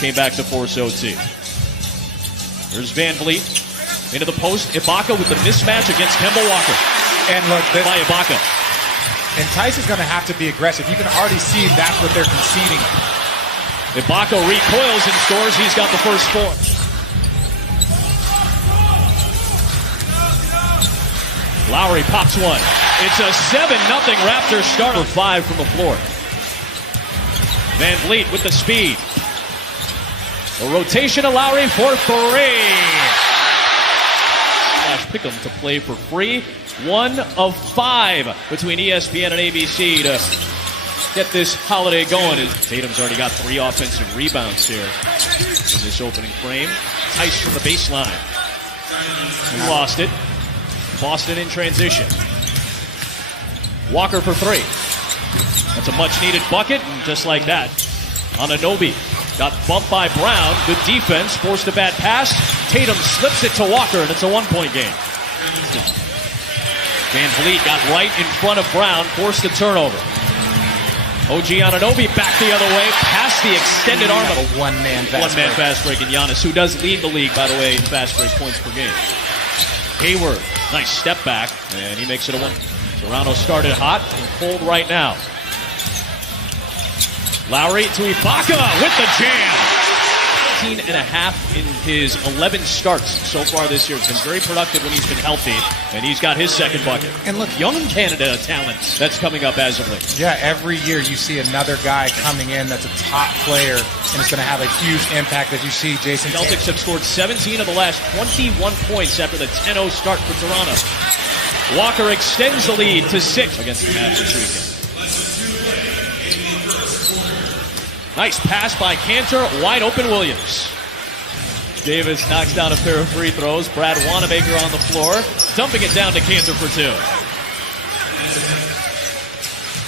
came back to force OT. There's Van Vliet into the post. Ibaka with the mismatch against Kemba Walker. And look, by Ibaka. And Tice is going to have to be aggressive. You can already see that's what they're conceding. Ibaka recoils and scores. He's got the first 4. Lowry pops one. It's a 7-0 Raptors start for 5 from the floor. Van Vliet with the speed. A rotation of Lowry for 3. Pick them to play for free. 1 of 5 between ESPN and ABC to get this holiday going. Tatum's already got 3 offensive rebounds here in this opening frame. Tice from the baseline. He lost it. Boston in transition. Walker for 3. That's a much-needed bucket, and just like that, Anunoby got bumped by Brown. Good defense, forced a bad pass. Tatum slips it to Walker, and it's a 1-point game. Van Vliet got right in front of Brown, forced the turnover. OG Anunoby back the other way, past the extended arm of a one-man fast break in Giannis, who does lead the league, by the way, in fast break points per game. Hayward, nice step back, and he makes it a 1. Toronto started hot and cold right now. Lowry to Ibaka with the jam. 18.5 in his 11 starts so far this year. He's been very productive when he's been healthy, and he's got his second bucket. And look, young Canada talent that's coming up as of late. Yeah, every year you see another guy coming in that's a top player, and it's going to have a huge impact as you see Jason. Celtics have scored 17 of the last 21 points after the 10-0 start for Toronto. Walker extends the lead to 6 against the Mavs this weekend. Nice pass by Cantor, wide open Williams. Davis knocks down a pair of free throws. Brad Wanamaker on the floor, dumping it down to Cantor for 2.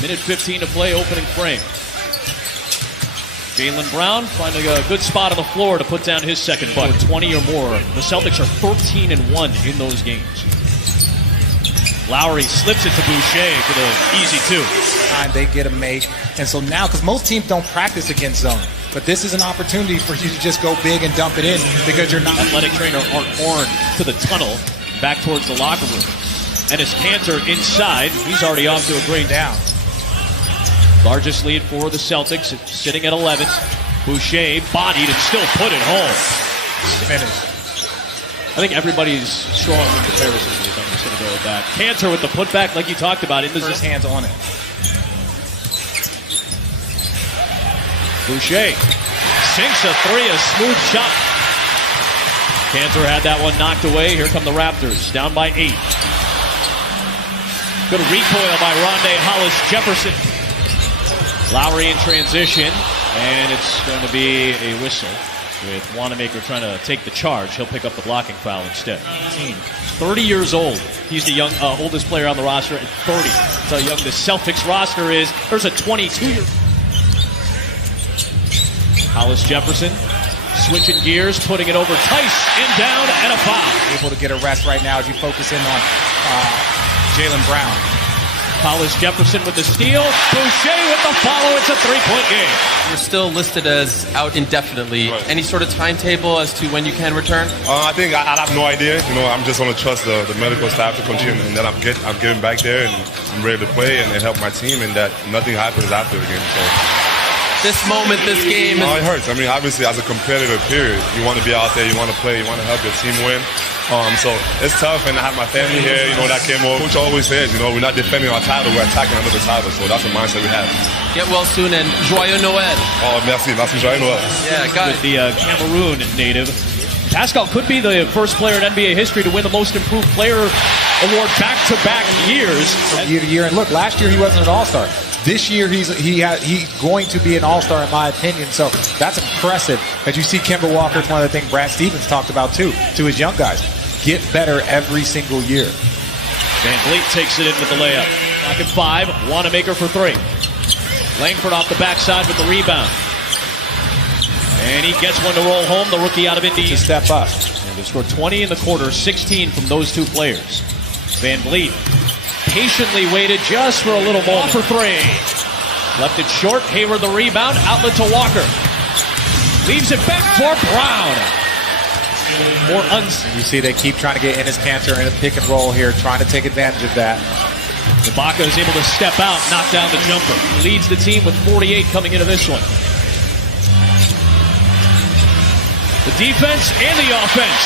Minute 15 to play, opening frame. Jaylen Brown finding a good spot on the floor to put down his second bucket. 20 or more. The Celtics are 13-1 in those games. Lowry slips it to Boucher for the easy 2. They get a make. And so now, because most teams don't practice against zone, but this is an opportunity for you to just go big and dump it in because you're not. Athletic trainer Art Horn to the tunnel, back towards the locker room. And as Cantor inside, he's already off to a great down. Largest lead for the Celtics, sitting at 11. Boucher bodied and still put it home. Finished. I think everybody's strong in comparison. I'm just going to go with that. Cantor with the putback, like you talked about. In the first hands on it. Boucher sinks a 3, a smooth shot. Cantor had that one knocked away. Here come the Raptors, down by 8. Good recoil by Rondae Hollis-Jefferson. Lowry in transition, and it's going to be a whistle. With Wanamaker trying to take the charge, he'll pick up the blocking foul instead. 30 years old. He's the young, oldest player on the roster at 30. That's how young the Celtics roster is. There's a 22-year. Hollis-Jefferson switching gears, putting it over Tice, in down, and a foul. Able to get a rest right now as you focus in on Jaylen Brown. Hollis-Jefferson with the steal. Boucher with the follow. It's a 3-point game. You're still listed as out indefinitely. Right. Any sort of timetable as to when you can return? I think I have no idea. I'm just going to trust the medical staff to continue, and then I'm getting back there, and I'm ready to play and help my team, and that nothing happens after the game. So. This moment, this game. No, it hurts. Obviously, as a competitor, period, you want to be out there, you want to play, you want to help your team win. So it's tough, and I have my family here, that came over. Coach always says, we're not defending our title, we're attacking another title. So that's the mindset we have. Get well soon, and Joyeux Noël. Oh, merci, Joyeux Noël. Yeah, got it. With the Cameroon native. Pascal could be the first player in NBA history to win the Most Improved Player award back-to-back years. From year to year, and look, last year he wasn't an All-Star. This year he's going to be an All-Star in my opinion, so that's impressive. As you see Kemba Walker, it's one of the things Brad Stevens talked about too, to his young guys. Get better every single year. Van Vliet takes it in with the layup. Clock at 5, Wanamaker for 3. Langford off the backside with the rebound. And he gets one to roll home, the rookie out of Indy. To step up. And they scored 20 in the quarter, 16 from those 2 players. Van Vliet patiently waited just for a little moment. For 3. Left it short. Hayward the rebound. Outlet to Walker. Leaves it back for Brown. You see they keep trying to get Enes Kanter in a pick and roll here, trying to take advantage of that. Ibaka is able to step out, knock down the jumper. He leads the team with 48 coming into this one. The defense and the offense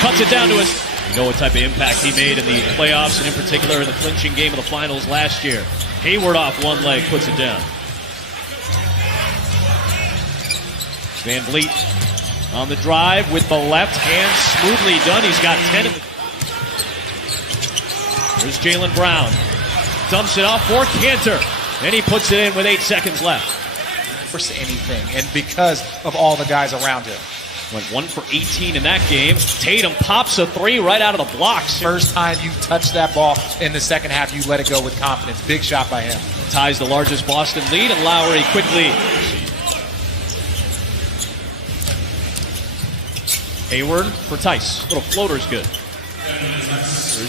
cuts it down to us. You know what type of impact he made in the playoffs, and in particular in the clinching game of the finals last year. Hayward off one leg, puts it down. Van Vliet on the drive with the left hand, smoothly done. He's got 10. There's Jaylen Brown. Dumps it off for Kanter. And he puts it in with 8 seconds left. For anything, and because of all the guys around him. Went 1 for 18 in that game. Tatum pops a 3 right out of the blocks. First time you touch that ball in the second half, you let it go with confidence. Big shot by him. Ties the largest Boston lead, and Lowry quickly. Hayward for Tice. Little floater's good.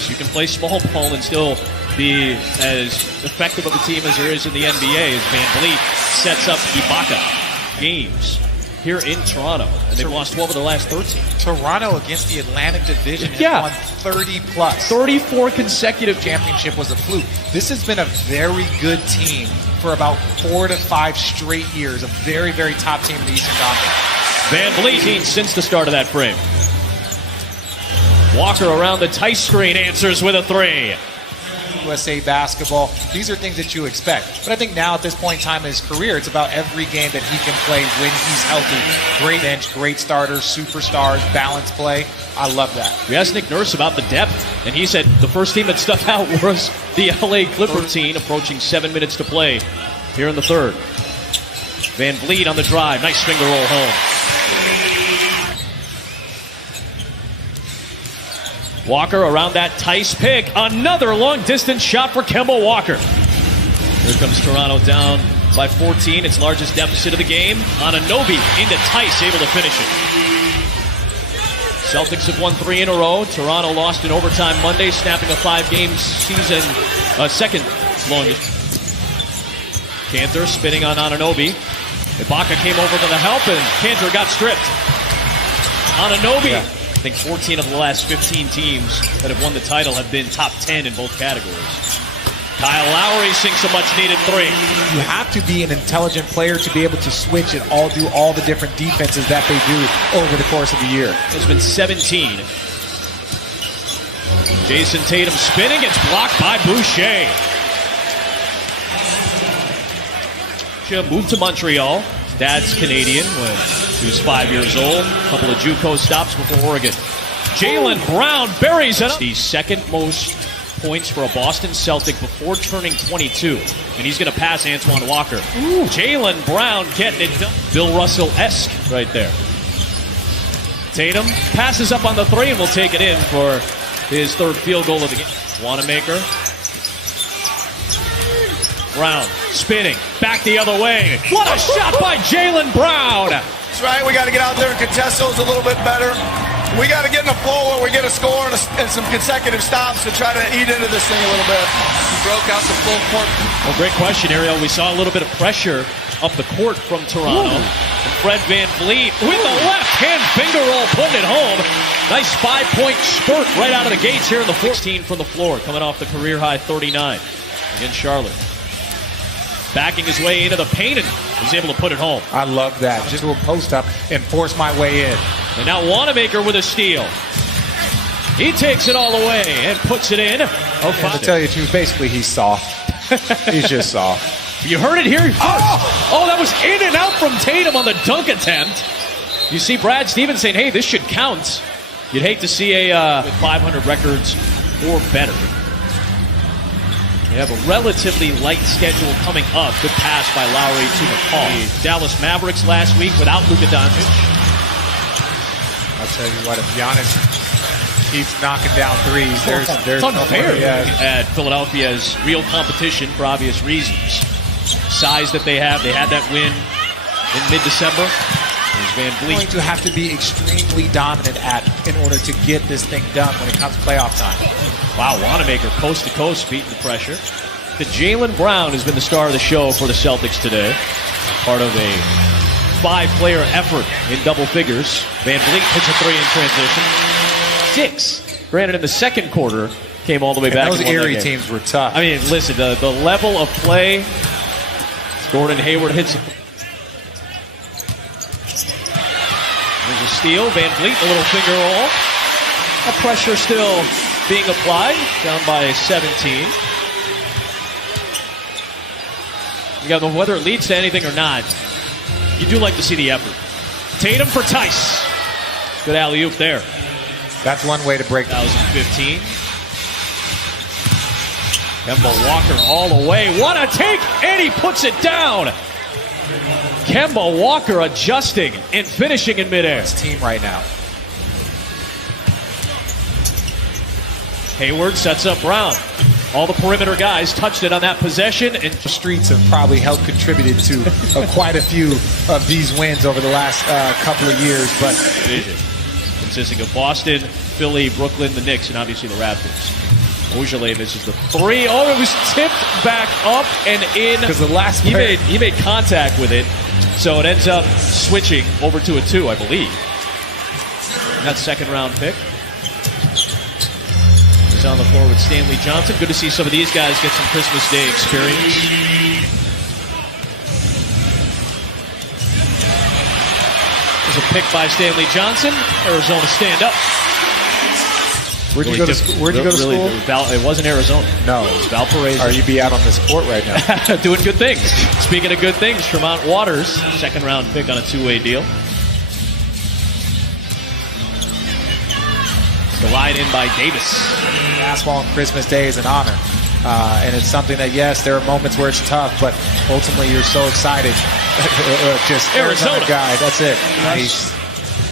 You can play small ball and still be as effective of a team as there is in the NBA as Van Vliet sets up Ibaka. Games here in Toronto, and they've lost 12 of their last 13. Toronto against the Atlantic Division has won 30+. 34 consecutive championship was a fluke. This has been a very good team for about 4 to 5 straight years. A very, very top team in the Eastern Conference. Van Vliet since the start of that frame. Walker around the Tice screen answers with a 3. USA basketball, these are things that you expect. But I think now at this point in time in his career, it's about every game that he can play when he's healthy. Great bench, great starters, superstars, balanced play. I love that. We asked Nick Nurse about the depth, and he said the first team that stuck out was the LA Clippers team, approaching 7 minutes to play here in the third. Van Vliet on the drive. Nice finger roll home. Walker around that Tice pick. Another long-distance shot for Kemba Walker. Here comes Toronto down by 14. Its largest deficit of the game. Anunoby into Tice, able to finish it. Celtics have won 3 in a row. Toronto lost in overtime Monday, snapping a 5-game season, second longest. Kanter spinning on Anunoby. Ibaka came over to the help, and Kanter got stripped. Anunoby. Yeah. I think 14 of the last 15 teams that have won the title have been top 10 in both categories. Kyle Lowry sinks a much-needed 3. You have to be an intelligent player to be able to switch and do all the different defenses that they do over the course of the year. There's been 17. Jason Tatum spinning. It's blocked by Boucher. Moved to Montreal. Dad's Canadian when he was 5 years old. A couple of JUCO stops before Oregon. Jaylen Brown buries it up. The second most points for a Boston Celtic before turning 22. And he's going to pass Antoine Walker. Jaylen Brown getting it done. Bill Russell-esque right there. Tatum passes up on the 3 and will take it in for his third field goal of the game. Wanamaker. Brown spinning back the other way. What a shot by Jaylen Brown! That's right. We got to get out there and contest those a little bit better. We got to get in a flow where we get a score and some consecutive stops to try to eat into this thing a little bit. He broke out the full court. Well, great question, Ariel. We saw a little bit of pressure up the court from Toronto. And Fred Van Vliet with the left-hand finger roll, putting it home. Nice 5-point spurt right out of the gates here in the 14 from the floor, coming off the career-high 39 against Charlotte. Backing his way into the paint and was able to put it home. I love that. Just a little post up and force my way in. And now Wanamaker with a steal. He takes it all the way and puts it in. And to tell you the truth, basically he's soft. He's just soft. You heard it here first. Oh, that was in and out from Tatum on the dunk attempt. You see Brad Stevens saying, hey, this should count. You'd hate to see a 500 records or better. They have a relatively light schedule coming up. Good pass by Lowry to McCall. The Dallas Mavericks last week without Luka Doncic. I'll tell you what, if Giannis keeps knocking down threes, there's it's unfair at Philadelphia's real competition for obvious reasons. Size that they have. They had that win in mid-December. Van Vliet. Going to have to be extremely dominant in order to get this thing done when it comes to playoff time. Wow, Wanamaker coast to coast beating the pressure. The Jaylen Brown has been the star of the show for the Celtics today. Part of a 5-player effort in double figures. Van Vliet hits a 3 in transition. 6. Granted, in the second quarter, came all the way back. Those Erie teams were tough. I mean, listen, the level of play. Gordon Hayward hits. There's a steal. Van Vliet, a little finger roll. That pressure still being applied. Down by 17. You got whether it leads to anything or not, you do like to see the effort. Tatum for Tice. Good alley-oop there. That's one way to break. 2015. Kemba Walker all the way. What a take! And he puts it down. Kemba Walker adjusting and finishing in midair. His team right now. Hayward sets up Brown. All the perimeter guys touched it on that possession. And The streets have probably helped contributed to quite a few of these wins over the last couple of years. But consisting of Boston, Philly, Brooklyn, the Knicks, and obviously the Raptors. Ojale misses the 3. Oh, it was tipped back up and in. Because the last he made contact with it, so it ends up switching over to a 2, I believe. And that second-round pick. He's on the floor with Stanley Johnson. Good to see some of these guys get some Christmas Day experience. There's a pick by Stanley Johnson. Arizona stand up. Where'd you go to school? It wasn't Arizona. No. It was Valparaiso. Or you'd be out on this court right now. Doing good things. Speaking of good things, Tremont Waters, second-round pick on a 2-way deal. Glide in by Davis. Basketball on Christmas Day is an honor. And it's something that, yes, there are moments where it's tough, but ultimately you're so excited. Just Arizona guy. That's it. Nice.